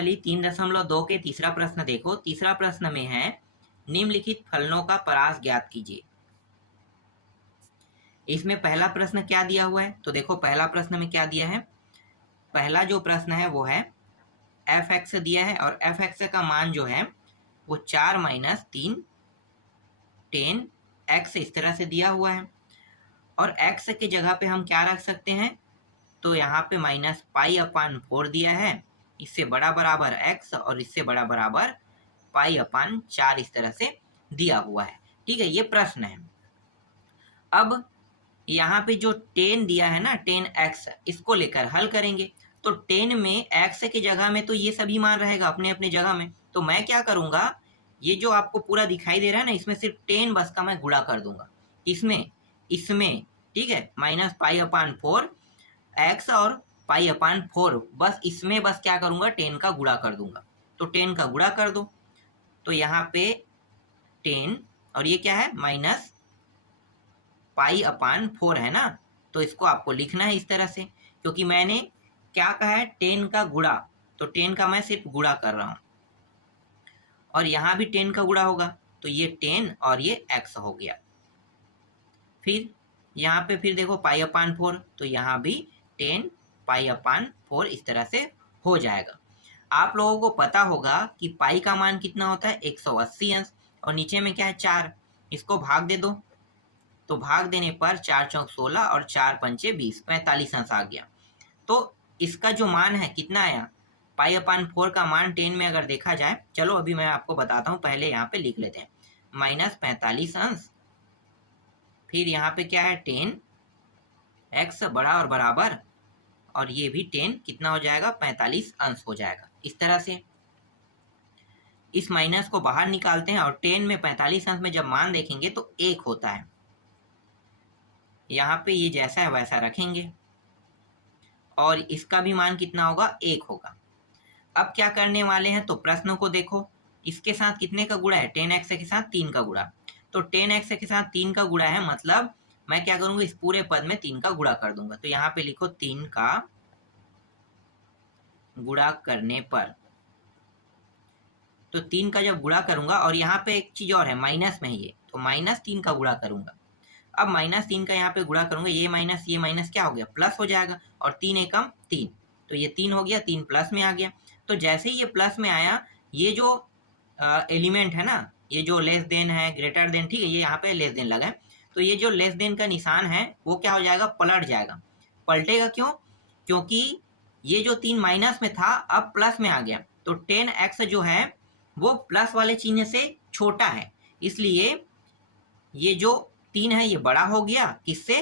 प्रश्नावली 3.2 के तीसरा प्रश्न देखो। तीसरा प्रश्न में है निम्नलिखित फलनों का परास ज्ञात कीजिए। इसमें पहला प्रश्न क्या दिया हुआ है, तो देखो पहला प्रश्न में क्या दिया है। पहला जो प्रश्न है वो है एफ एक्स दिया है और एफ एक्स का मान जो है वो 4 - 3 10 एक्स इस तरह से दिया हुआ है। और एक्स के जगह पे हम क्या रख सकते हैं, तो यहाँ पे -π/4 दिया है। इससे बड़ा बराबर एक्स और इससे बड़ा बराबर π/4 इस तरह से दिया हुआ है। ठीक है, ये प्रश्न है। अब यहाँ पे जो 10 दिया है ना 10x, इसको लेकर हल करेंगे। तो 10 में x की जगह में तो ये सभी मान रहेगा अपने अपने जगह में। तो मैं क्या करूँगा, ये जो आपको पूरा दिखाई दे रहा है ना, इसमें सिर्फ 10 बस का मैं गुणा कर दूंगा। इसमें ठीक है, -π/4 x और π/4 बस इसमें बस क्या करूँगा 10 का गुणा कर दूंगा। तो 10 का गुणा कर दो, तो यहाँ पे 10 और ये क्या है -π/4 है ना। तो इसको आपको लिखना है इस तरह से, क्योंकि मैंने क्या कहा है 10 का गुणा, तो 10 का मैं सिर्फ गुणा कर रहा हूँ। और यहाँ भी 10 का गुणा होगा, तो ये 10 और ये x हो गया। फिर यहाँ पे फिर देखो π/4, तो यहाँ भी 10 π/4 इस तरह से हो जाएगा। आप लोगों को पता होगा कि पाई का मान कितना होता है 180 अंश, और नीचे में क्या है 4, इसको भाग दे दो। तो भाग देने पर 4 चौक 16 और 4 पंचे 20, 45 अंश आ गया। तो इसका जो मान है कितना आया, π/4 का मान 10 में अगर देखा जाए, चलो अभी मैं आपको बताता हूँ, पहले यहाँ पे लिख लेते हैं -45 अंश। फिर यहाँ पे क्या है 10 x बड़ा और बराबर, और ये भी 10 कितना हो जाएगा 45 अंश हो जाएगा। इस तरह से इस माइनस को बाहर निकालते हैं और 10 में 45 अंश में जब मान देखेंगे तो 1 होता है। यहाँ पे ये जैसा है वैसा रखेंगे और इसका भी मान कितना होगा 1 होगा। अब क्या करने वाले हैं, तो प्रश्न को देखो, इसके साथ कितने का गुणा है 10x के साथ 3 का गुणा। तो 10x के साथ 3 का गुणा है, मतलब मैं क्या करूंगा इस पूरे पद में 3 का गुणा कर दूंगा। तो यहाँ पे लिखो 3 का गुणा करने पर, तो 3 का जब गुणा करूंगा, और यहाँ पे एक चीज और है माइनस में ही है, तो -3 का गुणा करूंगा। अब -3 का यहाँ पे गुणा करूंगा, ये माइनस क्या हो गया प्लस हो जाएगा, और 3 एकम 3, तो ये 3 हो गया, 3 प्लस में आ गया। तो जैसे ही ये प्लस में आया, ये जो एलिमेंट है ना, ये जो लेस देन है ग्रेटर देन, ठीक है, ये यहाँ पे लेस देन लगा है, तो ये जो लेस देन का निशान है वो क्या हो जाएगा पलट जाएगा। पलटेगा क्यों, क्योंकि ये जो 3 माइनस में था अब प्लस में आ गया। तो 10x जो है वो प्लस वाले चिन्ह से छोटा है, इसलिए ये जो 3 है ये बड़ा हो गया किससे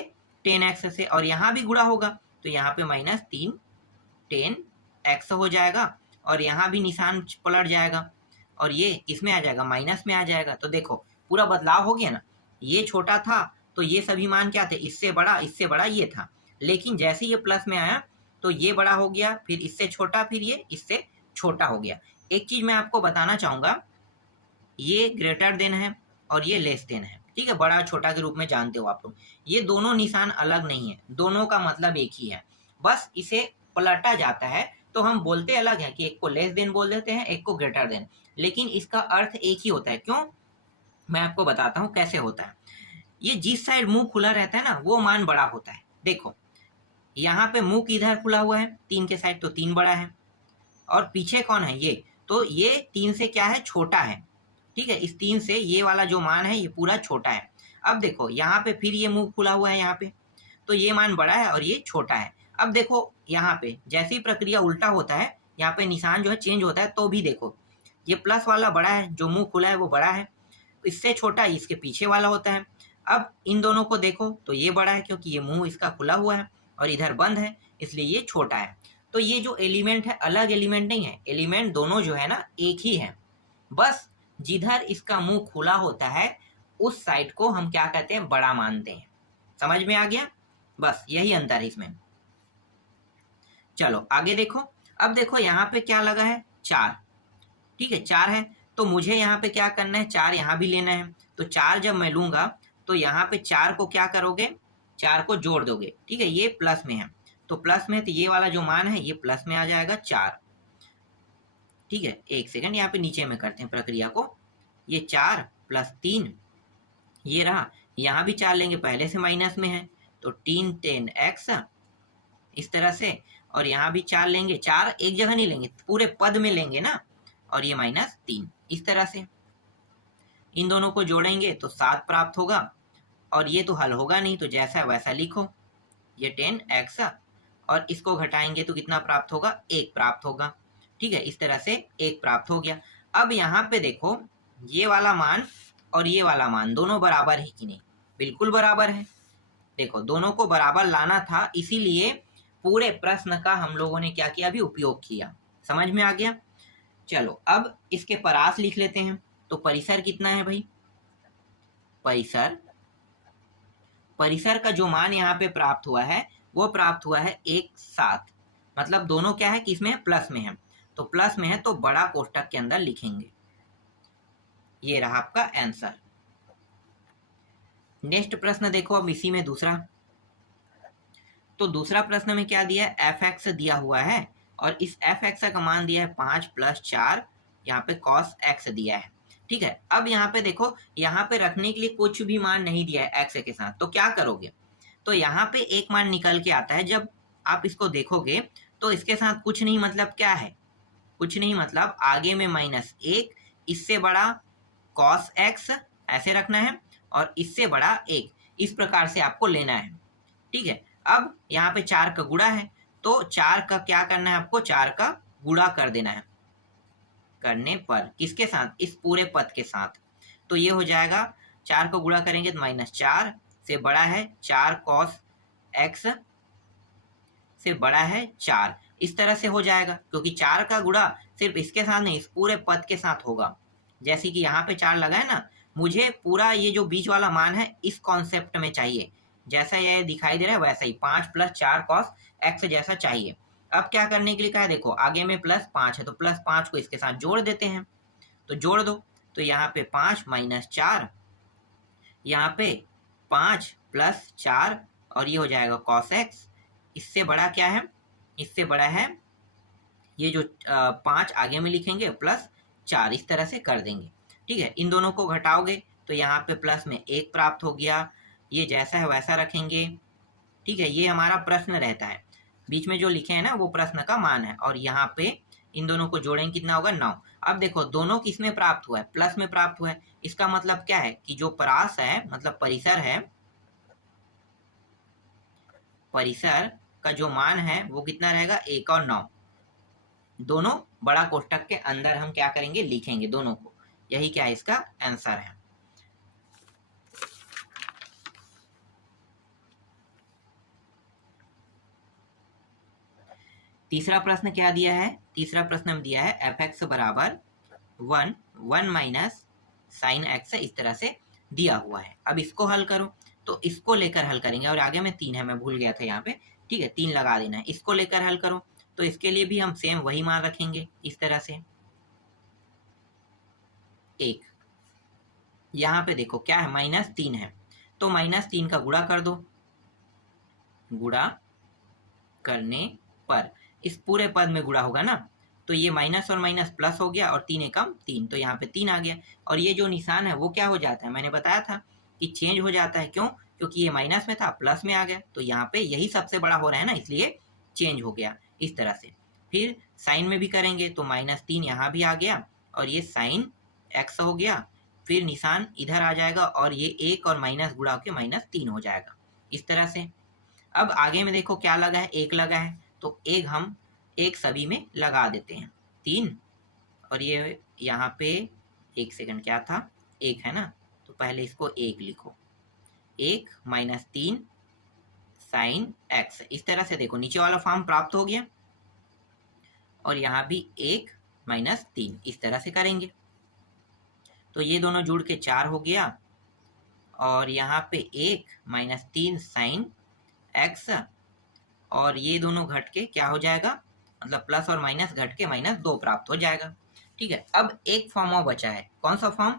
10x से, और यहाँ भी गुणा होगा, तो यहाँ पे -3 10x हो जाएगा, और यहाँ भी निशान पलट जाएगा और ये इसमें आ जाएगा माइनस में आ जाएगा। तो देखो पूरा बदलाव हो गया ना, ये छोटा था तो ये सभी मान क्या थे इससे बड़ा ये था, लेकिन जैसे ये प्लस में आया तो ये बड़ा हो गया, फिर इससे छोटा, फिर ये इससे छोटा हो गया। एक चीज मैं आपको बताना चाहूंगा, ये ग्रेटर देन है और ये लेस देन है, ठीक है, बड़ा छोटा के रूप में जानते हो आप लोग। ये दोनों निशान अलग नहीं है, दोनों का मतलब एक ही है, बस इसे पलटा जाता है। तो हम बोलते अलग है कि एक को लेस देन बोल देते हैं, एक को ग्रेटर देन, लेकिन इसका अर्थ एक ही होता है। क्यों, मैं आपको बताता हूँ कैसे होता है। ये जिस साइड मुंह खुला रहता है ना वो मान बड़ा होता है। देखो यहाँ पे मुंह किधर खुला हुआ है 3 के साइड, तो 3 बड़ा है, और पीछे कौन है ये, तो ये 3 से क्या है छोटा है, ठीक है, इस 3 से ये वाला जो मान है ये पूरा छोटा है। अब देखो यहाँ पे फिर ये मुंह खुला हुआ है यहाँ पे, तो ये मान बड़ा है और ये छोटा है। अब देखो यहाँ पे जैसी प्रक्रिया उल्टा होता है, यहाँ पे निशान जो है चेंज होता है, तो भी देखो ये प्लस वाला बड़ा है, जो मुंह खुला है वो बड़ा है, इससे छोटा इसके पीछे वाला होता है। अब इन दोनों को देखो तो ये बड़ा है क्योंकि ये मुंह इसका खुला हुआ है और इधर बंद है, इसलिए ये छोटा है। तो ये जो एलिमेंट है अलग एलिमेंट नहीं है, एलिमेंट दोनों जो है ना एक ही है, बस जिधर इसका मुंह खुला होता है उस साइड को हम क्या कहते हैं बड़ा मानते हैं। समझ में आ गया, बस यही अंतर है इसमें। चलो आगे देखो। अब देखो यहाँ पे क्या लगा है 4, ठीक है 4 है, तो मुझे यहाँ पे क्या करना है 4 यहाँ भी लेना है। तो 4 जब मैं लूंगा तो यहाँ पे 4 को क्या करोगे 4 को जोड़ दोगे, ठीक है, ये प्लस में है तो प्लस में, तो ये वाला जो मान है ये प्लस में आ जाएगा 4, ठीक है, 1 सेकंड, यहाँ पे नीचे में करते हैं प्रक्रिया को। ये 4 + 3 ये रहा, यहाँ भी 4 लेंगे, पहले से माइनस में है तो 3 10 x इस तरह से, और यहाँ भी 4 लेंगे, 4 एक जगह नहीं लेंगे, पूरे पद में लेंगे ना, और ये -3 इस तरह से। इन दोनों को जोड़ेंगे तो 7 प्राप्त होगा, और ये तो हल होगा नहीं, तो जैसा वैसा लिखो, ये 10x, और इसको घटाएंगे तो कितना प्राप्त होगा, 1 प्राप्त होगा। ठीक है, इस तरह से 1 प्राप्त हो गया। अब यहाँ पे देखो, ये वाला मान और ये वाला मान दोनों बराबर है कि नहीं, बिल्कुल बराबर है। देखो, दोनों को बराबर लाना था, इसीलिए पूरे प्रश्न का हम लोगों ने क्या किया, अभी उपयोग किया। समझ में आ गया? चलो अब इसके परास लिख लेते हैं। तो परिसर कितना है भाई, परिसर का जो मान यहाँ पे प्राप्त हुआ है वो प्राप्त हुआ है 1 7, मतलब दोनों क्या है कि इसमें प्लस में है, तो प्लस में है तो बड़ा कोष्टक के अंदर लिखेंगे। ये रहा आपका आंसर। नेक्स्ट प्रश्न देखो, अब इसी में दूसरा। तो दूसरा प्रश्न में क्या दिया है, f(x) दिया हुआ है, और इस f(x) का मान दिया है 5 + 4, यहाँ पे cos x दिया है। ठीक है, अब यहाँ पे देखो, यहाँ पे रखने के लिए कुछ भी मान नहीं दिया है x के साथ, तो क्या करोगे, तो यहाँ पे एक मान निकल के आता है। जब आप इसको देखोगे तो इसके साथ कुछ नहीं, मतलब क्या है, कुछ नहीं, मतलब आगे में -1, इससे बड़ा cos x ऐसे रखना है, और इससे बड़ा 1, इस प्रकार से आपको लेना है। ठीक है, अब यहाँ पे 4 का गुणा है, तो 4 का क्या करना है आपको, 4 का गुणा कर देना है। करने पर किसके साथ, इस पूरे पद के साथ, तो ये हो जाएगा 4 को गुणा करेंगे तो -4 से बड़ा है 4 cos x से बड़ा है 4, इस तरह से हो जाएगा, क्योंकि 4 का गुणा सिर्फ इसके साथ नहीं, इस पूरे पद के साथ होगा। जैसे कि यहाँ पे 4 लगा है ना, मुझे पूरा ये जो बीच वाला मान है इस कॉन्सेप्ट में चाहिए, जैसा ये दिखाई दे रहा है वैसा ही 5 + 4 cos x जैसा चाहिए। अब क्या करने के लिए कहा है, देखो आगे में +5 है, तो +5 को इसके साथ जोड़ देते हैं, तो जोड़ दो, तो यहाँ पे 5 - 4, यहाँ पे 5 + 4, और ये हो जाएगा cos x। इससे बड़ा क्या है, इससे बड़ा है ये जो 5 आगे में लिखेंगे +4, इस तरह से कर देंगे। ठीक है, इन दोनों को घटाओगे तो यहाँ पे प्लस में 1 प्राप्त हो गया, ये जैसा है वैसा रखेंगे। ठीक है, ये हमारा प्रश्न रहता है, बीच में जो लिखे हैं ना वो प्रश्न का मान है, और यहाँ पे इन दोनों को जोड़ेंगे कितना होगा, 9। अब देखो, दोनों किस में प्राप्त हुआ है, प्लस में प्राप्त हुआ है, इसका मतलब क्या है कि जो परास है, मतलब परिसर है, परिसर का जो मान है वो कितना रहेगा, 1 और 9, दोनों बड़ा कोष्टक के अंदर हम क्या करेंगे, लिखेंगे दोनों को। यही क्या है, इसका आंसर है। तीसरा प्रश्न क्या दिया है, तीसरा प्रश्न में दिया है f(x) = 1 1 - sin x, इस तरह से दिया हुआ है। अब इसको हल करो, तो इसको लेकर हल करेंगे, और आगे में 3 है, मैं भूल गया था यहाँ पे। ठीक है, 3 लगा देना है, इसको लेकर हल करो, तो इसके लिए भी हम सेम वही मान रखेंगे, इस तरह से 1। यहाँ पे देखो क्या है, -3 है, तो -3 का गुणा कर दो, गुणा करने पर इस पूरे पद में गुणा होगा ना, तो ये माइनस और माइनस प्लस हो गया, और 3 एकम 3, तो यहाँ पे 3 आ गया, और ये जो निशान है वो क्या हो जाता है, मैंने बताया था कि चेंज हो जाता है। क्यों? क्योंकि ये माइनस में था, प्लस में आ गया, तो यहाँ पे यही सबसे बड़ा हो रहा है ना, इसलिए चेंज हो गया इस तरह से। फिर साइन में भी करेंगे तो -3 यहाँ भी आ गया, और ये साइन x हो गया, फिर निशान इधर आ जाएगा, और ये 1 और माइनस गुणा होकर -3 हो जाएगा, इस तरह से। अब आगे में देखो क्या लगा है, 1 लगा है, तो एक हम एक सभी में लगा देते हैं, 3, और ये यहाँ पे 1 सेकंड क्या था, 1 है ना, तो पहले इसको 1 लिखो, 1 - 3 साइन x, इस तरह से देखो नीचे वाला फॉर्म प्राप्त हो गया, और यहाँ भी 1 - 3 इस तरह से करेंगे, तो ये दोनों जुड़ के 4 हो गया, और यहाँ पे 1 - 3 साइन x, और ये दोनों घट के क्या हो जाएगा, मतलब प्लस और माइनस घट के -2 प्राप्त हो जाएगा। ठीक है, अब एक फॉर्म और बचा है, कौन सा फॉर्म,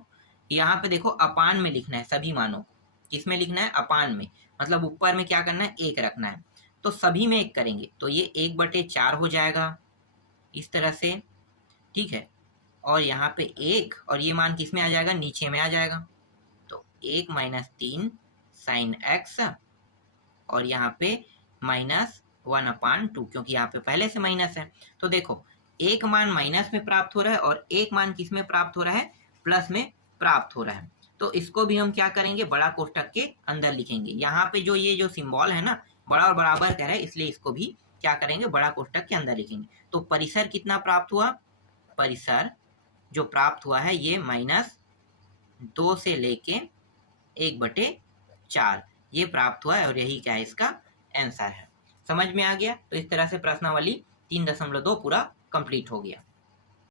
यहाँ पे देखो अपान में लिखना है सभी मानों को, किसमें लिखना है, अपान में, मतलब ऊपर में क्या करना है, 1 रखना है, तो सभी में 1 करेंगे, तो ये 1/4 हो जाएगा इस तरह से, ठीक है। और यहाँ पे 1 और ये मान किस में आ जाएगा, नीचे में आ जाएगा। तो 1 माइनस 3 साइन एक्स और यहाँ पे -1/2, क्योंकि यहाँ पे पहले से माइनस है। तो देखो एक मान माइनस में प्राप्त हो रहा है और एक मान किस में प्राप्त हो रहा है, प्लस में प्राप्त हो रहा है। तो इसको भी हम क्या करेंगे, बड़ा कोष्ठक के अंदर लिखेंगे। यहाँ पे जो ये जो सिंबल है ना, बड़ा और बराबर कह रहा है, इसलिए इसको भी क्या करेंगे, बड़ा कोष्ठक के अंदर लिखेंगे। तो परिसर कितना प्राप्त हुआ, परिसर जो प्राप्त हुआ है ये -2 से लेके 1/4 ये प्राप्त हुआ है और यही क्या है, इसका आंसर है। समझ में आ गया। तो इस तरह से प्रश्नावली 3.2 पूरा कंप्लीट हो गया।